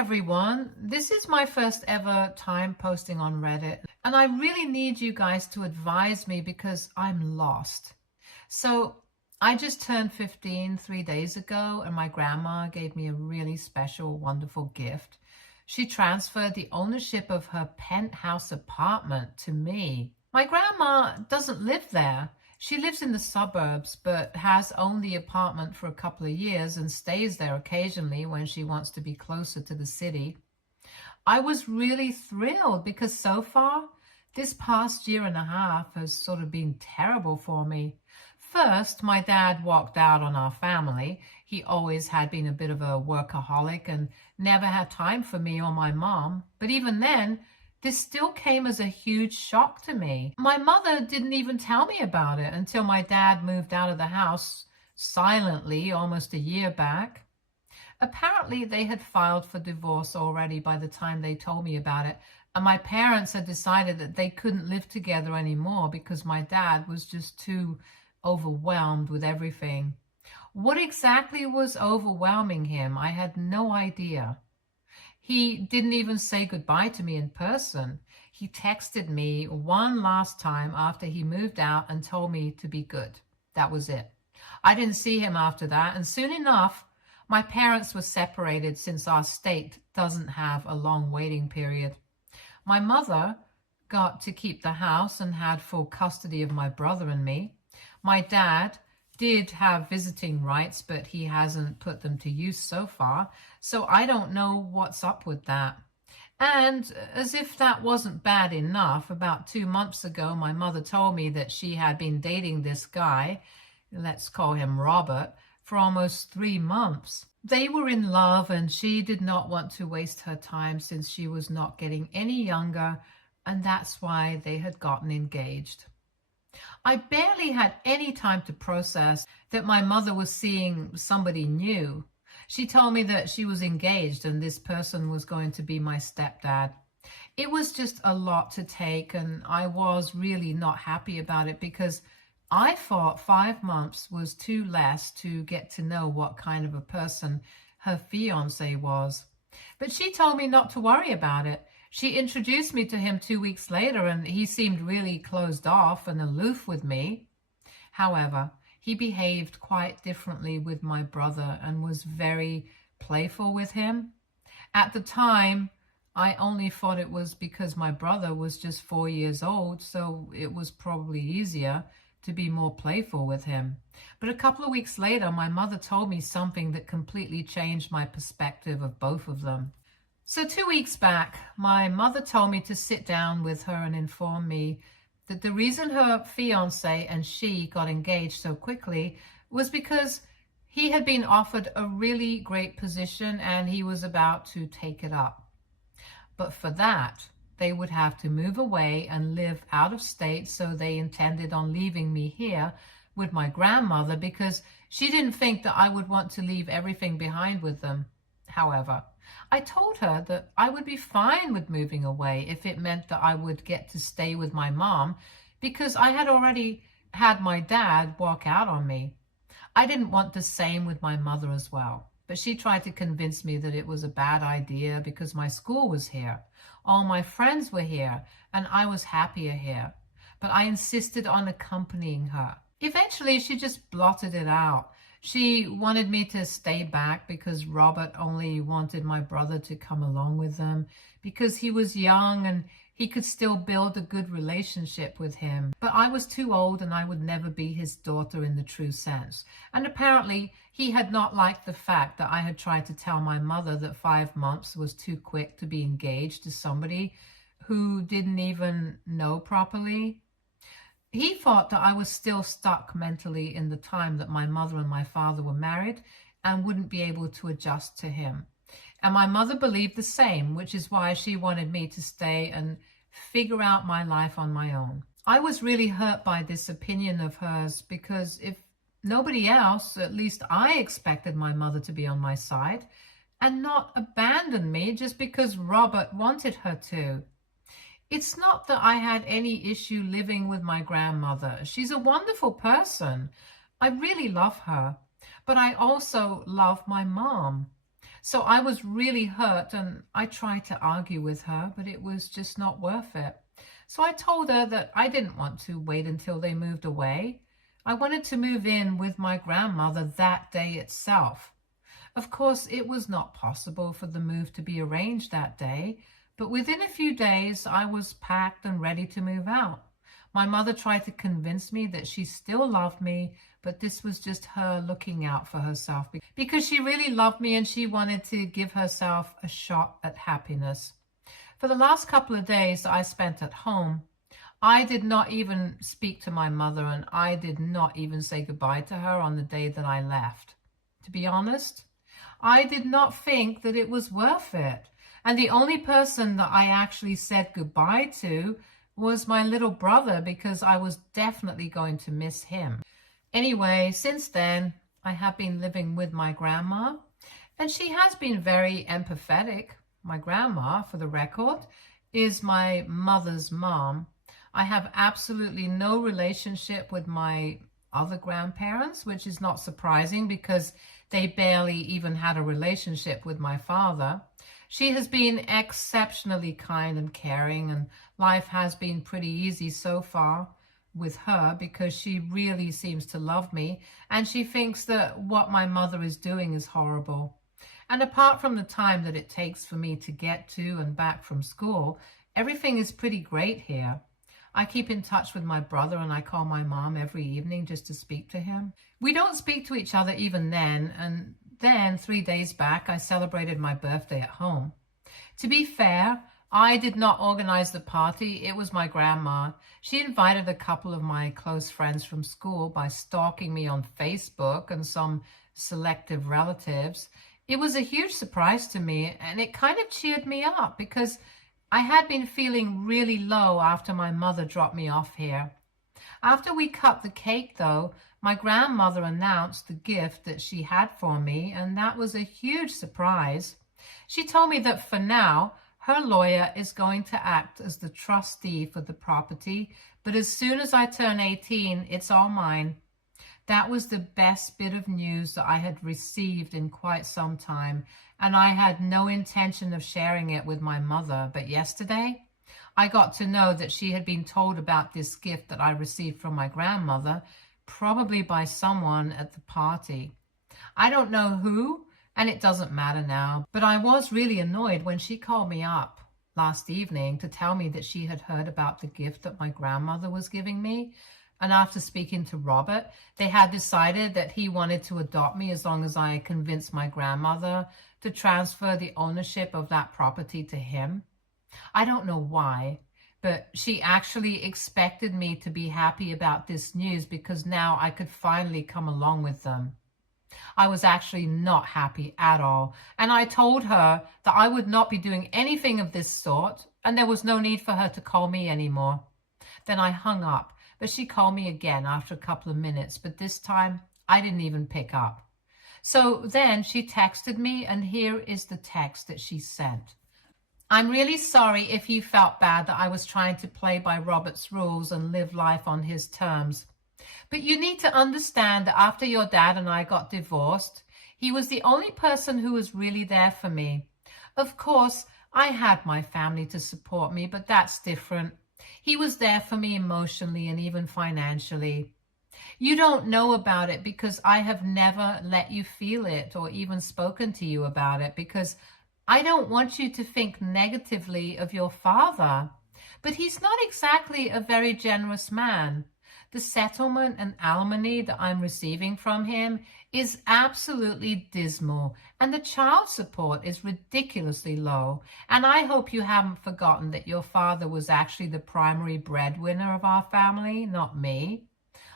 everyone. This is my first ever time posting on Reddit, and I really need you guys to advise me because I'm lost. So, I just turned 15 3 days ago, and my grandma gave me a really special, wonderful gift. She transferred the ownership of her penthouse apartment to me. My grandma doesn't live there. She lives in the suburbs, but has owned the apartment for a couple of years and stays there occasionally when she wants to be closer to the city. I was really thrilled because so far, this past year and a half has sort of been terrible for me. First, my dad walked out on our family. He always had been a bit of a workaholic and never had time for me or my mom. But even then, this still came as a huge shock to me. My mother didn't even tell me about it until my dad moved out of the house silently almost a year back. Apparently, they had filed for divorce already by the time they told me about it, and my parents had decided that they couldn't live together anymore because my dad was just too overwhelmed with everything. What exactly was overwhelming him? I had no idea. He didn't even say goodbye to me in person. He texted me one last time after he moved out and told me to be good. That was it. I didn't see him after that, and soon enough, my parents were separated since our state doesn't have a long waiting period. My mother got to keep the house and had full custody of my brother and me. My dad did have visiting rights, but he hasn't put them to use so far, so I don't know what's up with that. And as if that wasn't bad enough, about 2 months ago, my mother told me that she had been dating this guy, let's call him Robert, for almost 3 months. They were in love, and she did not want to waste her time since she was not getting any younger, and that's why they had gotten engaged. I barely had any time to process that my mother was seeing somebody new. She told me that she was engaged and this person was going to be my stepdad. It was just a lot to take, and I was really not happy about it because I thought 5 months was too less to get to know what kind of a person her fiancé was. But she told me not to worry about it. She introduced me to him 2 weeks later, and he seemed really closed off and aloof with me. However, he behaved quite differently with my brother and was very playful with him. At the time, I only thought it was because my brother was just 4 years old, so it was probably easier to be more playful with him. But a couple of weeks later, my mother told me something that completely changed my perspective of both of them. So 2 weeks back, my mother told me to sit down with her and inform me that the reason her fiancé and she got engaged so quickly was because he had been offered a really great position and he was about to take it up. But for that, they would have to move away and live out of state, so they intended on leaving me here with my grandmother because she didn't think that I would want to leave everything behind with them. However, I told her that I would be fine with moving away if it meant that I would get to stay with my mom because I had already had my dad walk out on me. I didn't want the same with my mother as well, but she tried to convince me that it was a bad idea because my school was here, all my friends were here, and I was happier here. But I insisted on accompanying her. Eventually, she just blotted it out. She wanted me to stay back because Robert only wanted my brother to come along with them because he was young and he could still build a good relationship with him. But I was too old and I would never be his daughter in the true sense. And apparently he had not liked the fact that I had tried to tell my mother that 5 months was too quick to be engaged to somebody who didn't even know properly. He thought that I was still stuck mentally in the time that my mother and my father were married and wouldn't be able to adjust to him. And my mother believed the same, which is why she wanted me to stay and figure out my life on my own. I was really hurt by this opinion of hers because if nobody else, at least I expected my mother to be on my side and not abandon me just because Robert wanted her to. It's not that I had any issue living with my grandmother. She's a wonderful person. I really love her. But I also love my mom. So I was really hurt and I tried to argue with her, but it was just not worth it. So I told her that I didn't want to wait until they moved away. I wanted to move in with my grandmother that day itself. Of course, it was not possible for the move to be arranged that day, but within a few days, I was packed and ready to move out. My mother tried to convince me that she still loved me, but this was just her looking out for herself because she really loved me and she wanted to give herself a shot at happiness. For the last couple of days I spent at home, I did not even speak to my mother and I did not even say goodbye to her on the day that I left. To be honest, I did not think that it was worth it. And the only person that I actually said goodbye to was my little brother because I was definitely going to miss him. Anyway, since then, I have been living with my grandma, and she has been very empathetic. My grandma, for the record, is my mother's mom. I have absolutely no relationship with my other grandparents, which is not surprising because they barely even had a relationship with my father. She has been exceptionally kind and caring, and life has been pretty easy so far with her because she really seems to love me, and she thinks that what my mother is doing is horrible. And apart from the time that it takes for me to get to and back from school, everything is pretty great here. I keep in touch with my brother and I call my mom every evening just to speak to him. We don't speak to each other even then, and then 3 days back I celebrated my birthday at home. To be fair, I did not organize the party. It was my grandma. She invited a couple of my close friends from school by stalking me on Facebook and some selective relatives. It was a huge surprise to me, and it kind of cheered me up because I had been feeling really low after my mother dropped me off here. After we cut the cake, though, my grandmother announced the gift that she had for me, and that was a huge surprise. She told me that for now, her lawyer is going to act as the trustee for the property, but as soon as I turn 18, it's all mine. That was the best bit of news that I had received in quite some time, and I had no intention of sharing it with my mother. But yesterday, I got to know that she had been told about this gift that I received from my grandmother, probably by someone at the party. I don't know who, and it doesn't matter now, but I was really annoyed when she called me up last evening to tell me that she had heard about the gift that my grandmother was giving me. And after speaking to Robert, they had decided that he wanted to adopt me as long as I convinced my grandmother to transfer the ownership of that property to him. I don't know why, but she actually expected me to be happy about this news because now I could finally come along with them. I was actually not happy at all, and I told her that I would not be doing anything of this sort, and there was no need for her to call me anymore. Then I hung up, but she called me again after a couple of minutes, but this time I didn't even pick up. So then she texted me, and here is the text that she sent. I'm really sorry if you felt bad that I was trying to play by Robert's rules and live life on his terms. But you need to understand that after your dad and I got divorced, he was the only person who was really there for me. Of course, I had my family to support me, but that's different. He was there for me emotionally and even financially. You don't know about it because I have never let you feel it or even spoken to you about it because I don't want you to think negatively of your father. But he's not exactly a very generous man. The settlement and alimony that I'm receiving from him is absolutely dismal, and the child support is ridiculously low. And I hope you haven't forgotten that your father was actually the primary breadwinner of our family, not me.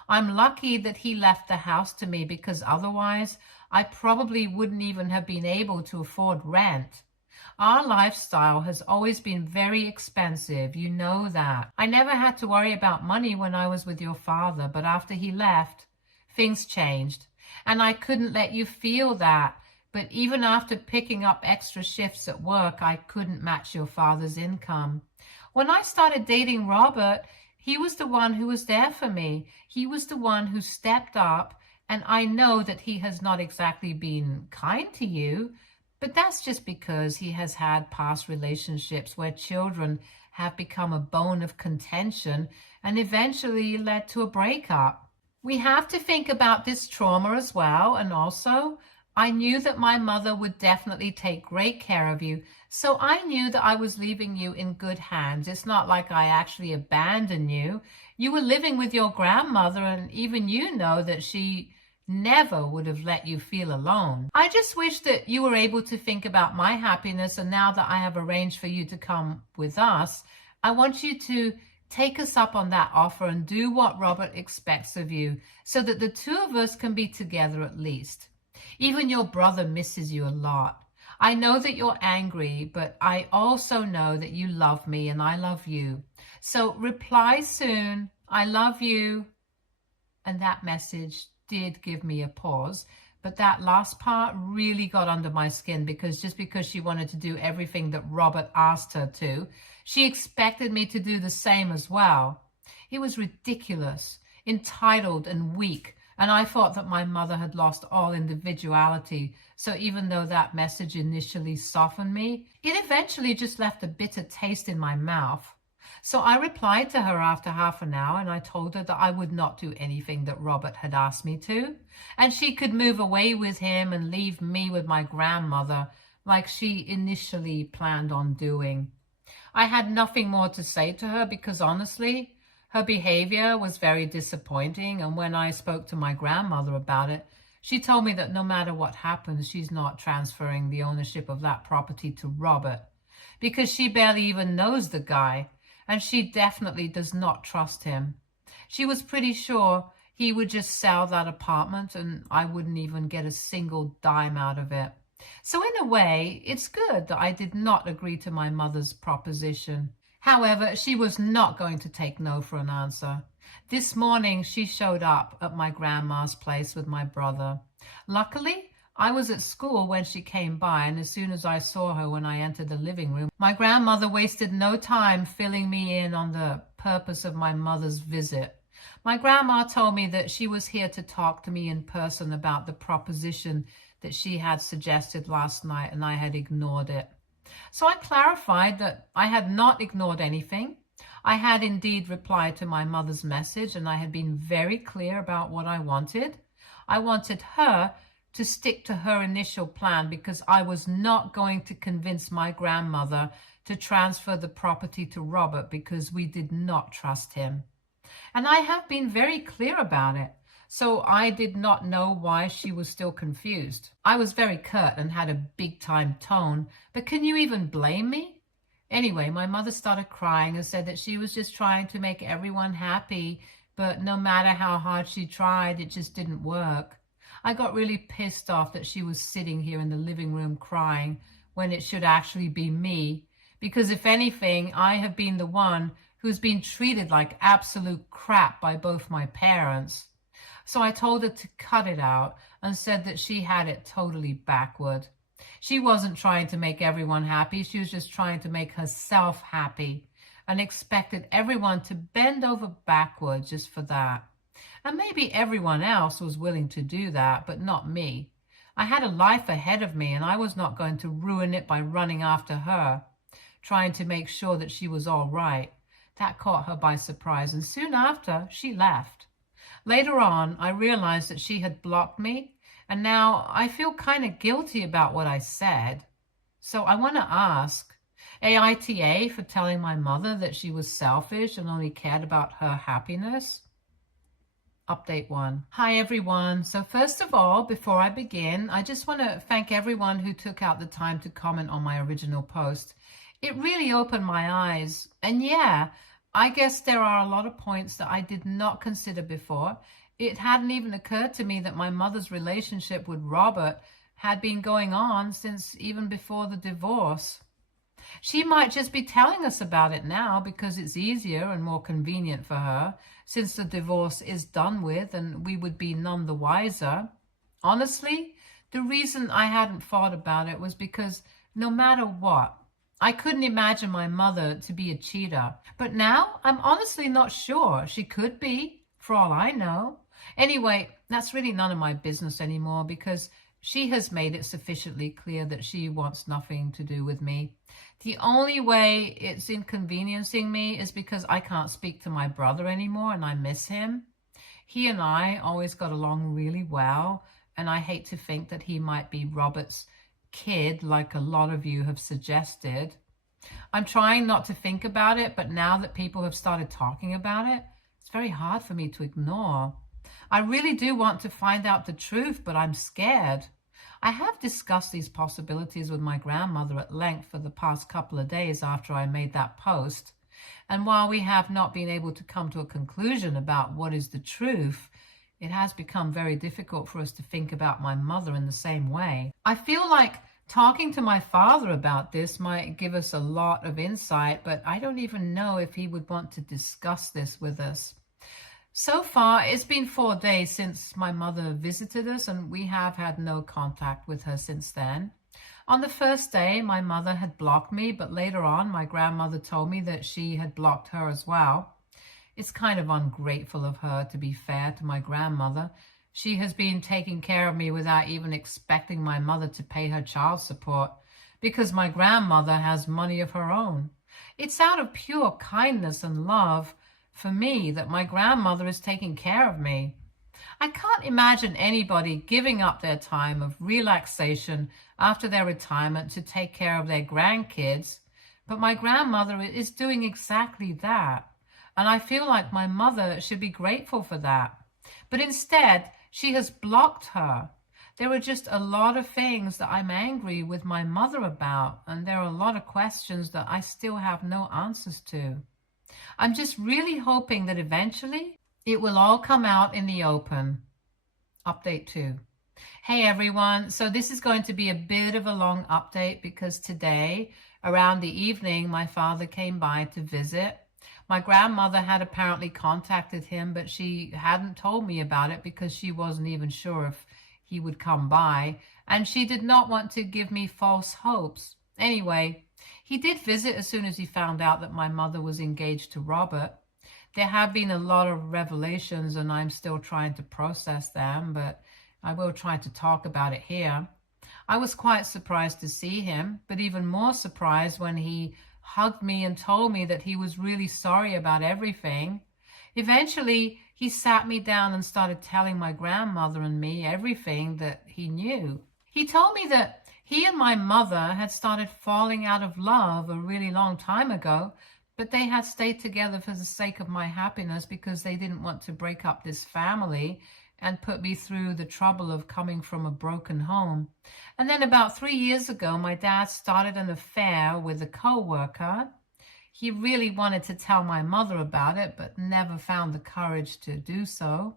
I'm lucky that he left the house to me because otherwise I probably wouldn't even have been able to afford rent. Our lifestyle has always been very expensive, you know that. I never had to worry about money when I was with your father, but after he left, things changed. And I couldn't let you feel that. But even after picking up extra shifts at work, I couldn't match your father's income. When I started dating Robert, he was the one who was there for me. He was the one who stepped up, and I know that he has not exactly been kind to you, But that's just because he has had past relationships where children have become a bone of contention and eventually led to a breakup. We have to think about this trauma as well. And also, I knew that my mother would definitely take great care of you. So I knew that I was leaving you in good hands. It's not like I actually abandoned you. You were living with your grandmother, and even you know that she never would have let you feel alone. I just wish that you were able to think about my happiness, and now that I have arranged for you to come with us, I want you to take us up on that offer and do what Robert expects of you so that the two of us can be together at least. Even your brother misses you a lot. I know that you're angry, but I also know that you love me and I love you. So reply soon. I love you. And that message did give me a pause, but that last part really got under my skin because just because she wanted to do everything that Robert asked her to, she expected me to do the same as well. It was ridiculous, entitled and weak, and I thought that my mother had lost all individuality. So even though that message initially softened me, it eventually just left a bitter taste in my mouth. So I replied to her after half an hour, and I told her that I would not do anything that Robert had asked me to, and she could move away with him and leave me with my grandmother like she initially planned on doing. I had nothing more to say to her because honestly, her behavior was very disappointing, and when I spoke to my grandmother about it, she told me that no matter what happens, she's not transferring the ownership of that property to Robert because she barely even knows the guy. And she definitely does not trust him. She was pretty sure he would just sell that apartment and I wouldn't even get a single dime out of it. So in a way, it's good that I did not agree to my mother's proposition. However, she was not going to take no for an answer. This morning, she showed up at my grandma's place with my brother. Luckily, I was at school when she came by, and as soon as I saw her when I entered the living room, my grandmother wasted no time filling me in on the purpose of my mother's visit. My grandma told me that she was here to talk to me in person about the proposition that she had suggested last night, and I had ignored it. So I clarified that I had not ignored anything. I had indeed replied to my mother's message, and I had been very clear about what I wanted. I wanted her to stick to her initial plan because I was not going to convince my grandmother to transfer the property to Robert because we did not trust him. And I have been very clear about it. So I did not know why she was still confused. I was very curt and had a big-time tone, but can you even blame me? Anyway, my mother started crying and said that she was just trying to make everyone happy, but no matter how hard she tried, it just didn't work. I got really pissed off that she was sitting here in the living room crying when it should actually be me, because if anything, I have been the one who's been treated like absolute crap by both my parents. So I told her to cut it out and said that she had it totally backward. She wasn't trying to make everyone happy. She was just trying to make herself happy and expected everyone to bend over backwards just for that. And maybe everyone else was willing to do that, but not me. I had a life ahead of me, and I was not going to ruin it by running after her, trying to make sure that she was all right. That caught her by surprise, and soon after, she left. Later on, I realized that she had blocked me, and now I feel kind of guilty about what I said. So I want to ask, AITA for telling my mother that she was selfish and only cared about her happiness? Update 1. Hi everyone. So first of all, before I begin, I just want to thank everyone who took out the time to comment on my original post. It really opened my eyes. And yeah, I guess there are a lot of points that I did not consider before. It hadn't even occurred to me that my mother's relationship with Robert had been going on since even before the divorce. She might just be telling us about it now because it's easier and more convenient for her, since the divorce is done with and we would be none the wiser. Honestly, the reason I hadn't thought about it was because no matter what, I couldn't imagine my mother to be a cheater. But now I'm honestly not sure. She could be, for all I know. Anyway, that's really none of my business anymore because She has made it sufficiently clear that she wants nothing to do with me. The only way it's inconveniencing me is because I can't speak to my brother anymore and I miss him. He and I always got along really well, and I hate to think that he might be Robert's kid like a lot of you have suggested. I'm trying not to think about it, but now that people have started talking about it, it's very hard for me to ignore. I really do want to find out the truth, but I'm scared. I have discussed these possibilities with my grandmother at length for the past couple of days after I made that post. And while we have not been able to come to a conclusion about what is the truth, it has become very difficult for us to think about my mother in the same way. I feel like talking to my father about this might give us a lot of insight, but I don't even know if he would want to discuss this with us. So far, it's been 4 days since my mother visited us, and we have had no contact with her since then. On the first day, my mother had blocked me, but later on, my grandmother told me that she had blocked her as well. It's kind of ungrateful of her, to be fair to my grandmother. She has been taking care of me without even expecting my mother to pay her child support because my grandmother has money of her own. It's out of pure kindness and love for me that my grandmother is taking care of me. I can't imagine anybody giving up their time of relaxation after their retirement to take care of their grandkids, but my grandmother is doing exactly that. And I feel like my mother should be grateful for that. But instead, she has blocked her. There are just a lot of things that I'm angry with my mother about, and there are a lot of questions that I still have no answers to. I'm just really hoping that eventually it will all come out in the open. Update 2. Hey everyone, so this is going to be a bit of a long update because today, around the evening, my father came by to visit. My grandmother had apparently contacted him, but she hadn't told me about it because she wasn't even sure if he would come by, and she did not want to give me false hopes. Anyway, he did visit as soon as he found out that my mother was engaged to Robert. There have been a lot of revelations, and I'm still trying to process them, but I will try to talk about it here. I was quite surprised to see him, but even more surprised when he hugged me and told me that he was really sorry about everything. Eventually, he sat me down and started telling my grandmother and me everything that he knew. He told me that he and my mother had started falling out of love a really long time ago, but they had stayed together for the sake of my happiness because they didn't want to break up this family and put me through the trouble of coming from a broken home. And then about 3 years ago, my dad started an affair with a co-worker. He really wanted to tell my mother about it, but never found the courage to do so.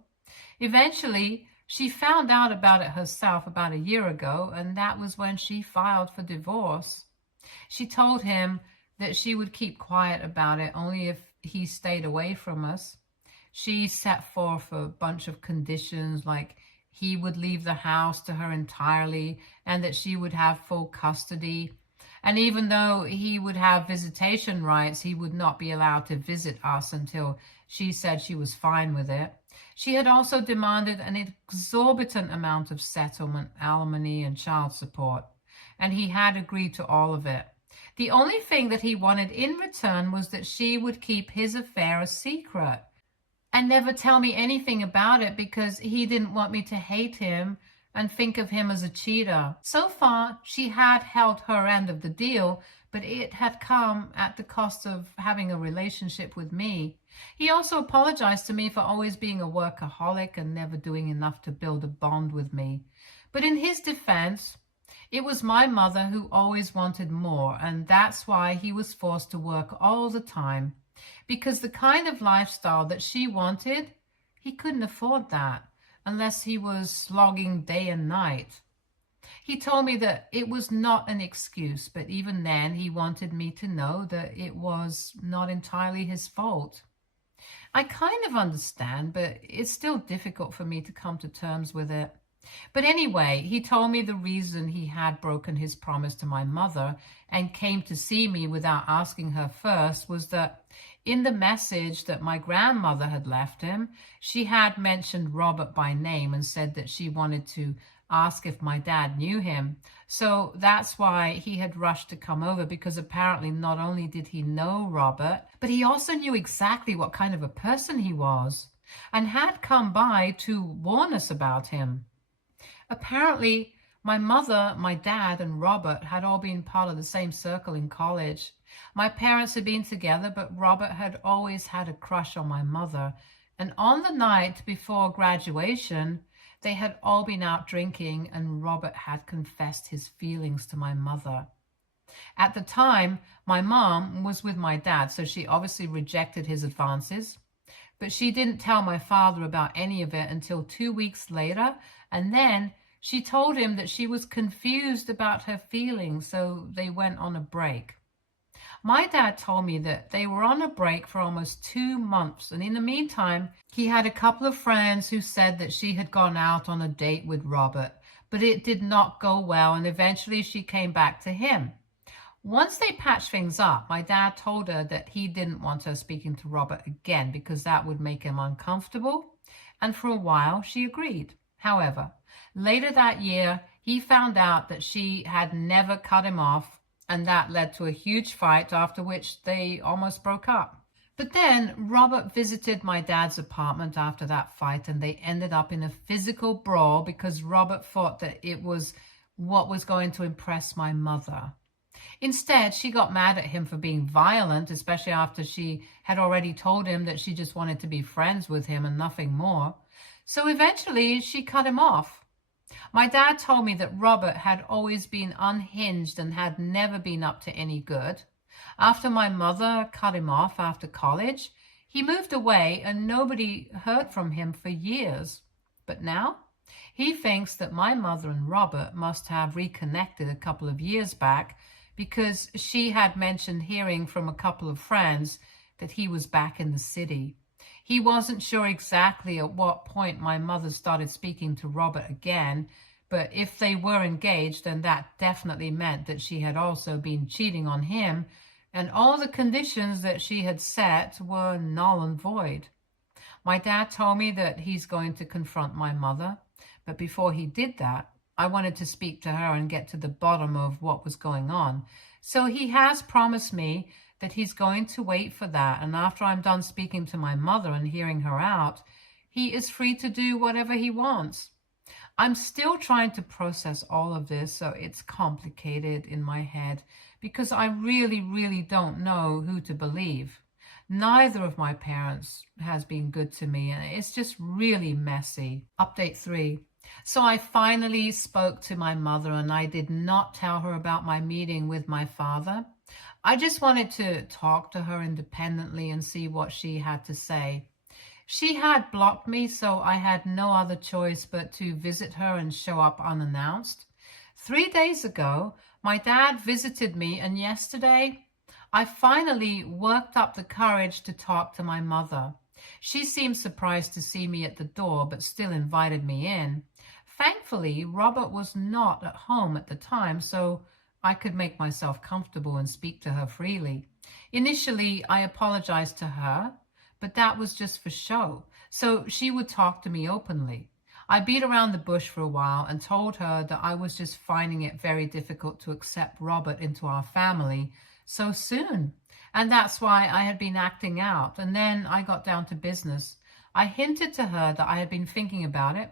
Eventually, she found out about it herself about a year ago, and that was when she filed for divorce. She told him that she would keep quiet about it only if he stayed away from us. She set forth a bunch of conditions like he would leave the house to her entirely and that she would have full custody. And even though he would have visitation rights, he would not be allowed to visit us until she said she was fine with it. She had also demanded an exorbitant amount of settlement, alimony, and child support, and he had agreed to all of it. The only thing that he wanted in return was that she would keep his affair a secret and never tell me anything about it because he didn't want me to hate him and think of him as a cheater. So far, she had held her end of the deal, but it had come at the cost of having a relationship with me. He also apologized to me for always being a workaholic and never doing enough to build a bond with me. But in his defense, it was my mother who always wanted more, and that's why he was forced to work all the time. Because the kind of lifestyle that she wanted, he couldn't afford that unless he was slogging day and night. He told me that it was not an excuse, but even then he wanted me to know that it was not entirely his fault. I kind of understand, but it's still difficult for me to come to terms with it. But anyway, he told me the reason he had broken his promise to my mother and came to see me without asking her first was that in the message that my grandmother had left him, she had mentioned Robert by name and said that she wanted to ask if my dad knew him. So that's why he had rushed to come over, because apparently not only did he know Robert, but he also knew exactly what kind of a person he was and had come by to warn us about him. Apparently, my mother, my dad, and Robert had all been part of the same circle in college. My parents had been together, but Robert had always had a crush on my mother. And on the night before graduation, they had all been out drinking, and Robert had confessed his feelings to my mother. At the time, my mom was with my dad, so she obviously rejected his advances. But she didn't tell my father about any of it until 2 weeks later, and then she told him that she was confused about her feelings, so they went on a break. My dad told me that they were on a break for almost 2 months, and in the meantime, he had a couple of friends who said that she had gone out on a date with Robert, but it did not go well, and eventually she came back to him. Once they patched things up, my dad told her that he didn't want her speaking to Robert again because that would make him uncomfortable, and for a while she agreed. However, later that year, he found out that she had never cut him off, and that led to a huge fight, after which they almost broke up. But then Robert visited my dad's apartment after that fight, and they ended up in a physical brawl because Robert thought that it was what was going to impress my mother. Instead, she got mad at him for being violent, especially after she had already told him that she just wanted to be friends with him and nothing more. So eventually, she cut him off. My dad told me that Robert had always been unhinged and had never been up to any good. After my mother cut him off after college, he moved away and nobody heard from him for years. But now, he thinks that my mother and Robert must have reconnected a couple of years back, because she had mentioned hearing from a couple of friends that he was back in the city. He wasn't sure exactly at what point my mother started speaking to Robert again, but if they were engaged, then that definitely meant that she had also been cheating on him, and all the conditions that she had set were null and void. My dad told me that he's going to confront my mother, but before he did that, I wanted to speak to her and get to the bottom of what was going on. So he has promised me that he's going to wait for that. And after I'm done speaking to my mother and hearing her out, he is free to do whatever he wants. I'm still trying to process all of this, so it's complicated in my head because I really, really don't know who to believe. Neither of my parents has been good to me, and it's just really messy. Update 3. So I finally spoke to my mother, and I did not tell her about my meeting with my father. I just wanted to talk to her independently and see what she had to say. She had blocked me, so I had no other choice but to visit her and show up unannounced. 3 days ago, my dad visited me, and yesterday, I finally worked up the courage to talk to my mother. She seemed surprised to see me at the door, but still invited me in. Thankfully, Robert was not at home at the time, so I could make myself comfortable and speak to her freely. Initially, I apologized to her, but that was just for show, so she would talk to me openly. I beat around the bush for a while and told her that I was just finding it very difficult to accept Robert into our family so soon, and that's why I had been acting out. And then I got down to business. I hinted to her that I had been thinking about it,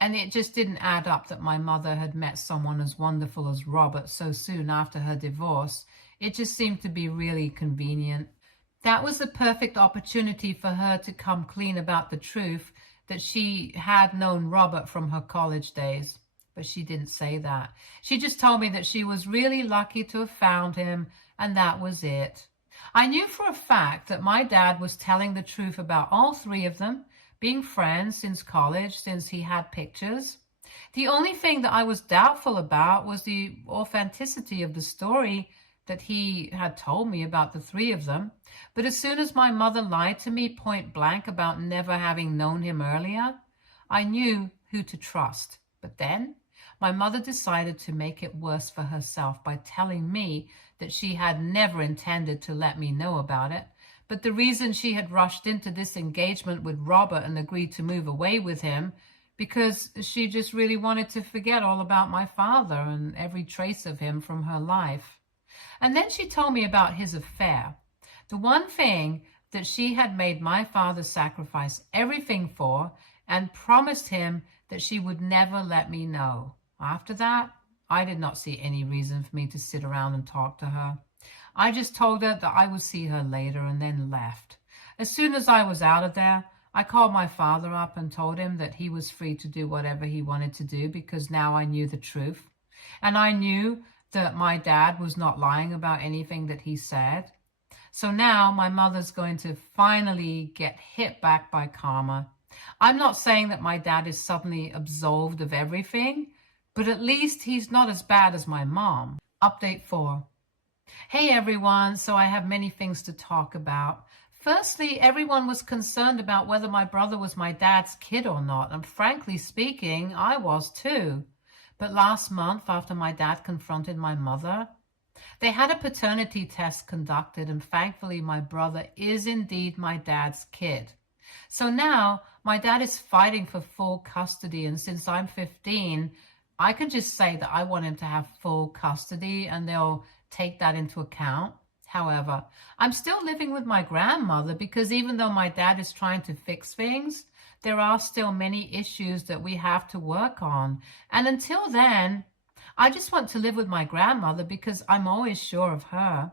and it just didn't add up that my mother had met someone as wonderful as Robert so soon after her divorce. It just seemed to be really convenient. That was the perfect opportunity for her to come clean about the truth that she had known Robert from her college days. But she didn't say that. She just told me that she was really lucky to have found him, and that was it. I knew for a fact that my dad was telling the truth about all 3 of them, being friends since college, since he had pictures. The only thing that I was doubtful about was the authenticity of the story that he had told me about the 3 of them. But as soon as my mother lied to me point blank about never having known him earlier, I knew who to trust. But then my mother decided to make it worse for herself by telling me that she had never intended to let me know about it. But the reason she had rushed into this engagement with Robert and agreed to move away with him because she just really wanted to forget all about my father and every trace of him from her life. And then she told me about his affair, the one thing that she had made my father sacrifice everything for, and promised him that she would never let me know. After that, I did not see any reason for me to sit around and talk to her. I just told her that I would see her later and then left. As soon as I was out of there, I called my father up and told him that he was free to do whatever he wanted to do, because now I knew the truth. And I knew that my dad was not lying about anything that he said. So now my mother's going to finally get hit back by karma. I'm not saying that my dad is suddenly absolved of everything, but at least he's not as bad as my mom. Update 4. Hey everyone, so I have many things to talk about. Firstly, everyone was concerned about whether my brother was my dad's kid or not, and frankly speaking, I was too. But last month, after my dad confronted my mother, they had a paternity test conducted, and thankfully my brother is indeed my dad's kid. So now my dad is fighting for full custody, and since I'm 15, I can just say that I want him to have full custody and they'll take that into account. However, I'm still living with my grandmother because even though my dad is trying to fix things, there are still many issues that we have to work on. And until then, I just want to live with my grandmother because I'm always sure of her.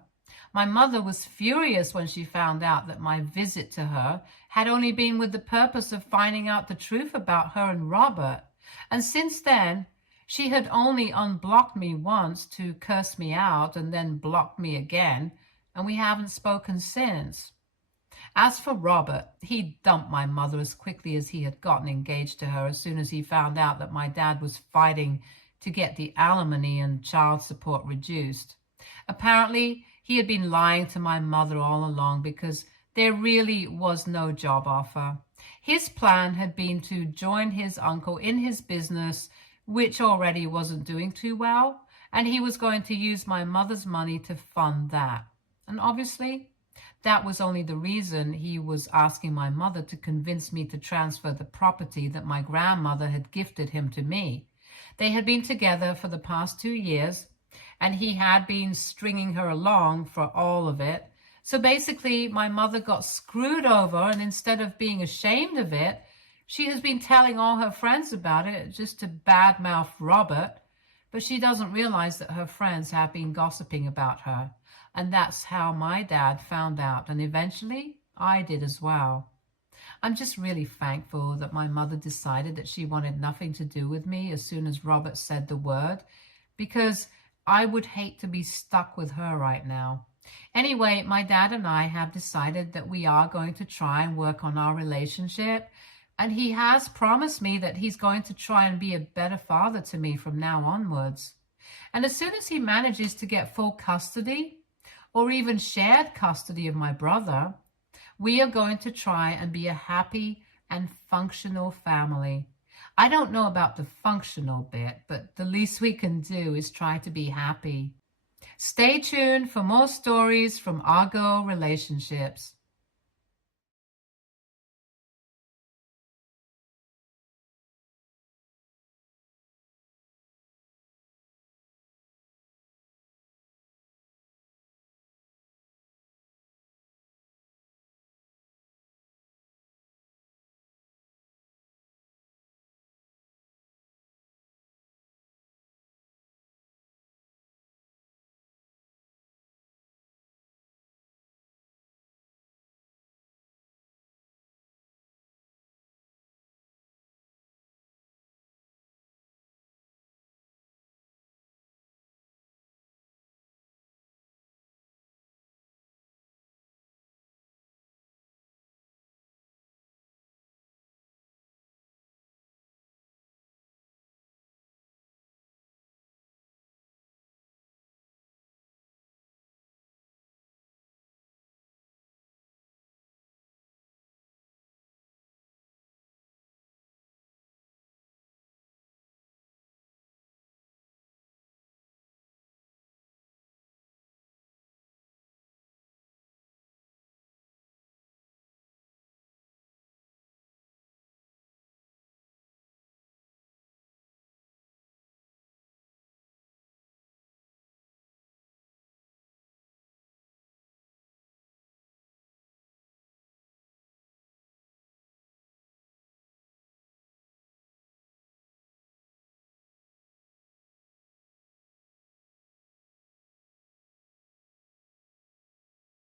My mother was furious when she found out that my visit to her had only been with the purpose of finding out the truth about her and Robert. And since then, she had only unblocked me once to curse me out and then blocked me again, and we haven't spoken since. As for Robert, he dumped my mother as quickly as he had gotten engaged to her as soon as he found out that my dad was fighting to get the alimony and child support reduced. Apparently, he had been lying to my mother all along because there really was no job offer. His plan had been to join his uncle in his business, which already wasn't doing too well, and he was going to use my mother's money to fund that. And obviously, that was only the reason he was asking my mother to convince me to transfer the property that my grandmother had gifted him to me. They had been together for the past 2 years, and he had been stringing her along for all of it. So basically, my mother got screwed over, and instead of being ashamed of it, she has been telling all her friends about it just to badmouth Robert. But she doesn't realize that her friends have been gossiping about her. And that's how my dad found out, and eventually I did as well. I'm just really thankful that my mother decided that she wanted nothing to do with me as soon as Robert said the word, because I would hate to be stuck with her right now. Anyway, my dad and I have decided that we are going to try and work on our relationship, and he has promised me that he's going to try and be a better father to me from now onwards. And as soon as he manages to get full custody, or even shared custody of my brother, we are going to try and be a happy and functional family. I don't know about the functional bit, but the least we can do is try to be happy. Stay tuned for more stories from Argo Relationships.